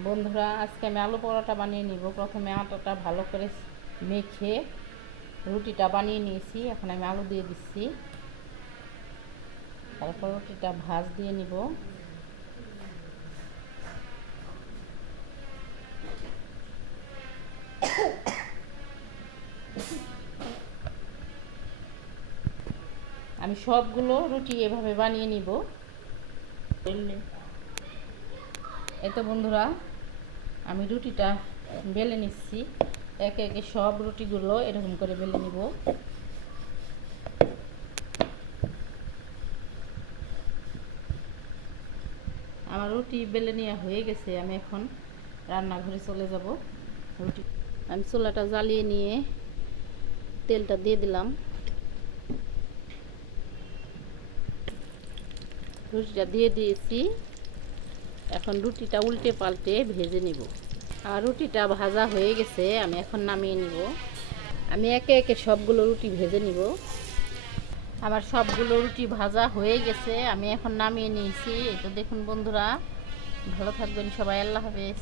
বন্ধুরা, আজকে আমি আলু পরোটা বানিয়ে নিব। প্রথমে আটাটা ভালো করে মেখে রুটিটা বানিয়ে নিয়েছি। এখন আমি আলু দিয়ে দিচ্ছি, তারপর রুটিটা ভাজ দিয়ে নিব। আমি সবগুলো রুটি এভাবে বানিয়ে নিব। এই তো বন্ধুরা, আমি রুটিটা বেলে নিচ্ছি। একে একে সব রুটিগুলো এরকম করে বেলে নিব। আমার রুটি বেলে নেওয়া হয়ে গেছে। আমি এখন রান্নাঘরে চলে যাব। রুটি আমি চুলাটা জ্বালিয়ে নিয়ে তেলটা দিয়ে দিলাম। রুটিটা দিয়ে দিয়েছি। এখন রুটিটা উল্টে পাল্টে ভেজে নিব। আর রুটিটা ভাজা হয়ে গেছে, আমি এখন নামিয়ে নিব। আমি একে একে সবগুলো রুটি ভেজে নিব। আমার সবগুলো রুটি ভাজা হয়ে গেছে, আমি এখন নামিয়ে নিয়েছি। এই তো দেখুন বন্ধুরা, ভালো থাকবেন সবাই। আল্লাহ হাফেজ।